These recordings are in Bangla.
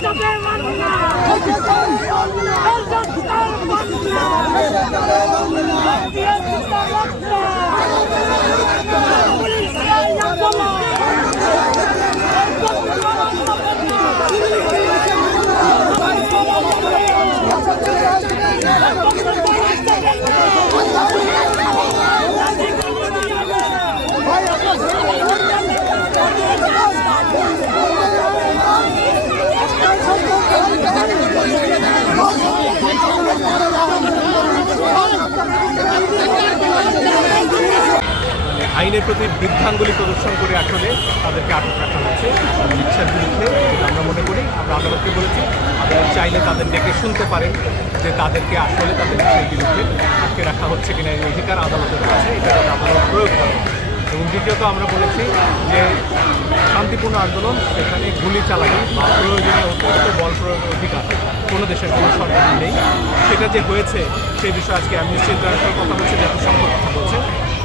আইনের প্রতি বৃদ্ধাঙ্গুলি প্রদর্শন করে আসলে তাদেরকে আটক রাখা হচ্ছে। ইচ্ছার বিরুদ্ধে আমরা মনে করি, আমরা আদালতকে বলেছি, আদালত চাইলে তাদের ডেকে শুনতে পারেন যে তাদেরকে আসলে তাদের ইচ্ছার বিরুদ্ধে আটকে রাখা হচ্ছে কিনা এই অধিকার আদালতের কাছে, এটা যাতে আদালত প্রয়োগ করে এবং দ্বিতীয়ত আমরা বলেছি যে শান্তিপূর্ণ আন্দোলন সেখানে গুলি চালানো বা প্রয়োজনীয় অতিরিক্ত বল প্রয়োগের অধিকার কোনো দেশের কোনো সরকার নেই। সেটা যে হয়েছে সেই বিষয়ে আজকে অ্যামনিস্টি ইন্টারন্যাশনাল কথা বলছে, জাতিসংঘ কথা বলছে।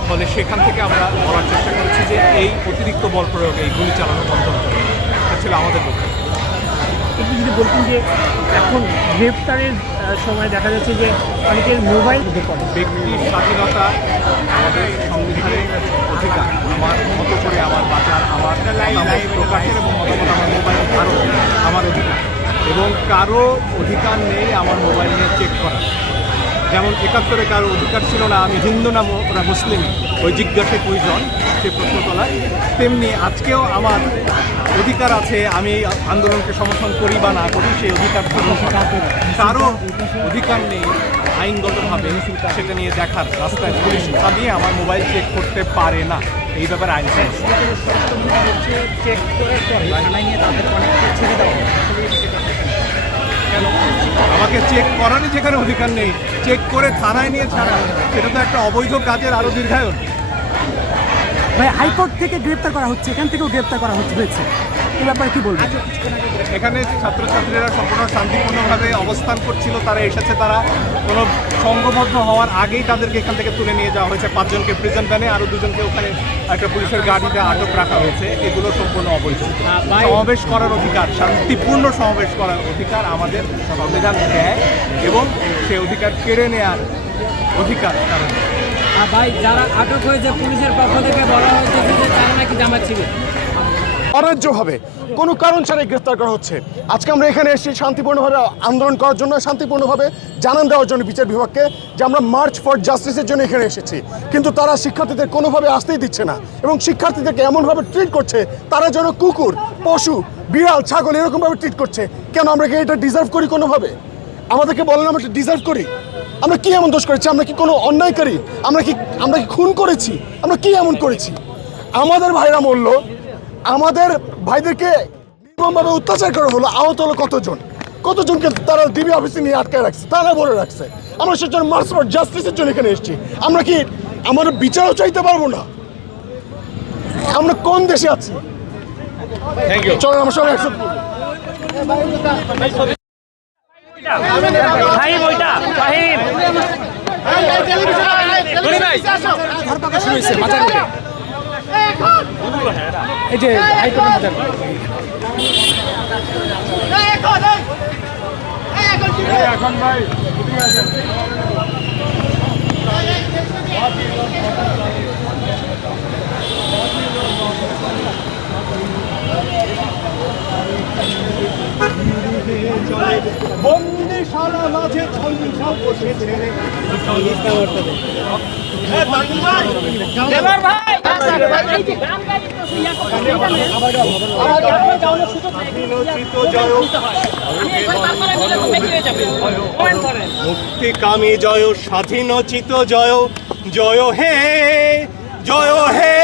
ফলে সেখান থেকে আমরা বলার চেষ্টা করেছি যে এই অতিরিক্ত বল প্রয়োগ এই গুলি চালানো বন্ধ করতে এটা ছিল আমাদের লক্ষ্য। একটু যদি বলতেন যে এখন গ্রেপ্তারের সময় দেখা যাচ্ছে যে অনেকের মোবাইল ব্যক্তির স্বাধীনতা আমাদের সংবিধানের অধিকার। আমার মতো করে আমার বাঁচার আমার প্রকাশের এবং মতামত আমার মোবাইল কারও আমার অধিকার। এবং কারও অধিকার নেই আমার মোবাইল নিয়ে চেক যেমন একাত্তরে কারও অধিকার ছিল না, আমি হিন্দু না ওরা মুসলিম, ওই জিজ্ঞাসে প্রয়োজন সে প্রশ্ন তোলায় তেমনি আজকেও আমার অধিকার আছে, আমি আন্দোলনকে সমর্থন করি বা না করি, সেই অধিকার। কারও অধিকার নেই, আইনগতভাবে সেটা নিয়ে দেখার রাস্তায় পুলিশ দিয়ে আমার মোবাইল চেক করতে পারে না এই ব্যাপারে আইন। চেক করে কেন? আমাকে চেক করারই যেখানে অধিকার নেই চেক করে থানায় নিয়ে ছাড়া। সেটা তো একটা অবৈধ কাজের আরও দীর্ঘায়ন। ভাই, হাইকোর্ট থেকে গ্রেপ্তার করা হচ্ছে, এখান থেকেও গ্রেপ্তার করা হচ্ছে। এই ব্যাপারে কি বলবেন? এখানে ছাত্রছাত্রীরা সম্পূর্ণ শান্তিপূর্ণভাবে অবস্থান করছিল তারা এসেছে তারা কোনো সংঘবদ্ধ হওয়ার আগেই তাদেরকে এখান থেকে তুলে নিয়ে যাওয়া হয়েছে। পাঁচজনকে প্রিজন ভ্যানে আরও দুজনকে ওখানে একটা পুলিশের গাড়িতে আটক রাখা হয়েছে। এগুলো সম্পূর্ণ অবৈধ। সমাবেশ করার অধিকার শান্তিপূর্ণ সমাবেশ করার অধিকার আমাদের সংবিধান দেয় এবং সে অধিকার কেড়ে নেওয়ার অধিকার কারণ আর ভাই যারা আটক হয়েছে পুলিশের পক্ষ থেকে বলা হয়েছে যে তারা নাকি জামাত ছিল অন্যায্যভাবে কোনো কারণ ছাড়াই গ্রেফতার করা হচ্ছে। আজকে আমরা এখানে এসেছি শান্তিপূর্ণভাবে আন্দোলন করার জন্য শান্তিপূর্ণভাবে জানান দেওয়ার জন্য বিচার বিভাগকে যে আমরা মার্চ ফর জাস্টিসের জন্য এখানে এসেছি। কিন্তু তারা শিক্ষার্থীদের কোনোভাবে আসতেই দিচ্ছে না এবং শিক্ষার্থীদেরকে এমনভাবে ট্রিট করছে, তারা যেন কুকুর, পশু, বিড়াল, ছাগল এরকমভাবে ট্রিট করছে। কেন আমরা কি এটা ডিজার্ভ করি কোনোভাবে? আমাদেরকে বলেন আমরা এটা ডিজার্ভ করি। আমরা কি এমন দোষ করেছি? আমরা কি কোনো অন্যায়কারী? আমরা কি আমরা কি খুন করেছি? আমরা কি এমন করেছি? আমাদের ভাইরা মরল আমাদের ভাইদেরকে নির্মমভাবে অত্যাচার করা হলো আহত হলো কতজন? কতজনকে তারা ডিবি অফিসে নিয়ে আটকায় রাখছে তারা বলে রাখছে? আমরা সেজন্য মার্চ ফর জাস্টিসের জন্য এখানে এসেছি। আমরা কি আমার বিচারও চাইতে পারব না? আমরা কোন দেশে আছি? থ্যাংক ইউ চলেন আমার ফাহিম ওইটা ফাহিম এই যে হাইকোর্টের বন্দিশালা মুক্তিকামী জয় স্বাধীনচিত জয় জয় হে জয় হে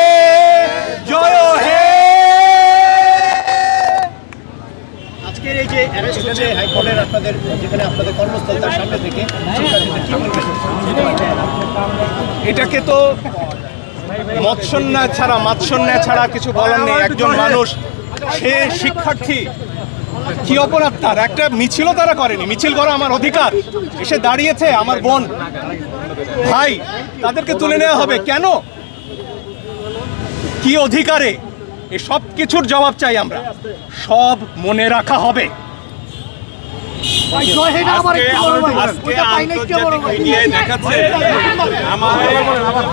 আজকের এই যে অ্যারেস্ট হচ্ছে হাইকোর্টের আপনাদের, যেখানে আপনাদের কর্মস্থল তার সামনে থেকে এটাকে তো মৎস্যন্যা ছাড়া মাৎসন্যা ছাড়া কিছু বলার নেই। একজন মানুষ, সে শিক্ষার্থী, কি অপরাধ তার? একটা মিছিলও তারা করেনি। মিছিল করা আমার অধিকার। এসে দাঁড়িয়েছে আমার বোন। ভাই, তাদেরকে তুলে নেওয়া হবে। কেন? কি অধিকারে? এ সব কিছুর জবাব চাই আমরা। সব মনে রাখা হবে।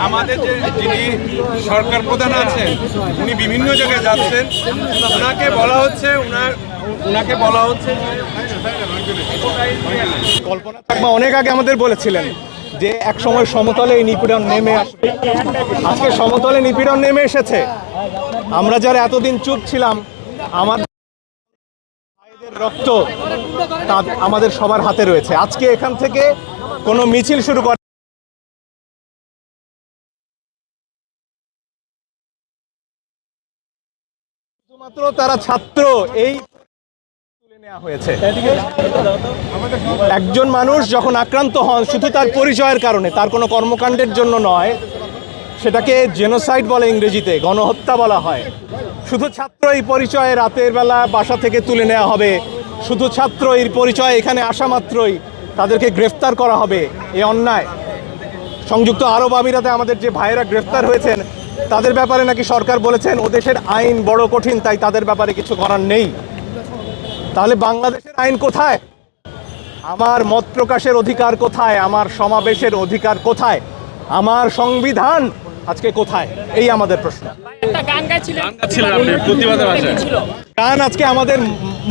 আমাদের যে যিনি সরকার প্রধান আছেন উনি বিভিন্ন জায়গায় যাচ্ছেন। ওনাকে বলা হচ্ছে ওনার ওনাকে বলা হচ্ছে কল্পনা অনেক আগে আমাদের বলেছিলেন যে এক সময় সমতলে এই নিপীড়ন নেমে আসবে আজকে সমতলে নিপীড়ন নেমে এসেছে। আমরা যারা এতদিন চুপ ছিলাম আমার রক্ত তা আমাদের সবার হাতে রয়েছে। আজকে এখান থেকে কোনো মিছিল শুরু করে শুধুমাত্র তারা ছাত্র, এই নেওয়া হয়েছে। একজন মানুষ যখন আক্রান্ত হন শুধু তার পরিচয়ের কারণে তার কোনো কর্মকাণ্ডের জন্য নয় সেটাকে জেনোসাইড বলে ইংরেজিতে গণহত্যা বলা হয়। শুধু ছাত্র এই পরিচয়ে রাতের বেলা বাসা থেকে তুলে নেওয়া হবে। শুধু ছাত্র এই পরিচয় এখানে আসা মাত্রই তাদেরকে গ্রেফতার করা হবে এ অন্যায়। সংযুক্ত আরব আমিরাতে আমাদের যে ভাইয়েরা গ্রেফতার হয়েছেন তাদের ব্যাপারে নাকি সরকার বলেছেন ও দেশের আইন বড় কঠিন তাই তাদের ব্যাপারে কিছু করার নেই। তাহলে বাংলাদেশের আইন কোথায়? আমার মত প্রকাশের অধিকার কোথায়? আমার সমাবেশের অধিকার কোথায়? আমার সংবিধান আজকে কোথায়? এই আমাদের প্রশ্ন। গান আজকে আমাদের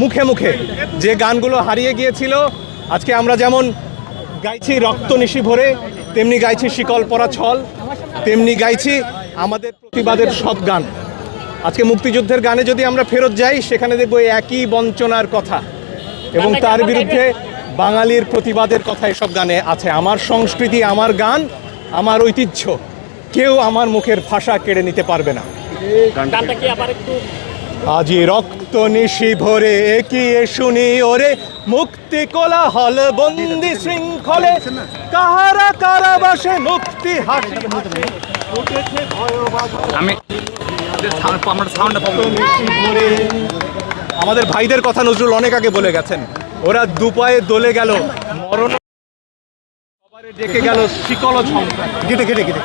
মুখে মুখে। যে গানগুলো হারিয়ে গিয়েছিল আজকে আমরা যেমন গাইছি রক্ত নিশি ভরে তেমনি গাইছি শিকল পরা ছল তেমনি গাইছি আমাদের প্রতিবাদের সব গান। আজকে মুক্তিযুদ্ধের গানে যদি আমরা ফেরত যাই সেখানে দেখব একই বঞ্চনার কথা। এবং তার বিরুদ্ধে বাঙালির প্রতিবাদের কথা এসব গানে আছে। আমার সংস্কৃতি আমার গান আমার ঐতিহ্য। কেউ আমার মুখের ভাষা কেড়ে নিতে পারবে না। আজি রক্ত নিশি ভরে একিয়ে শুনি? ওরে মুক্তি কোলা হল বন্দি শৃঙ্খলে কাহারা কারাবাসে মুক্তি হাসি। আমি আমাদের ভাইদের কথা নজরুল অনেক আগে বলে গেছেন। ওরা দুপায়ে দলে গেল। মরণ ডেকে গেল শিকল ঝঙ্কার গেটে কেটে কেটে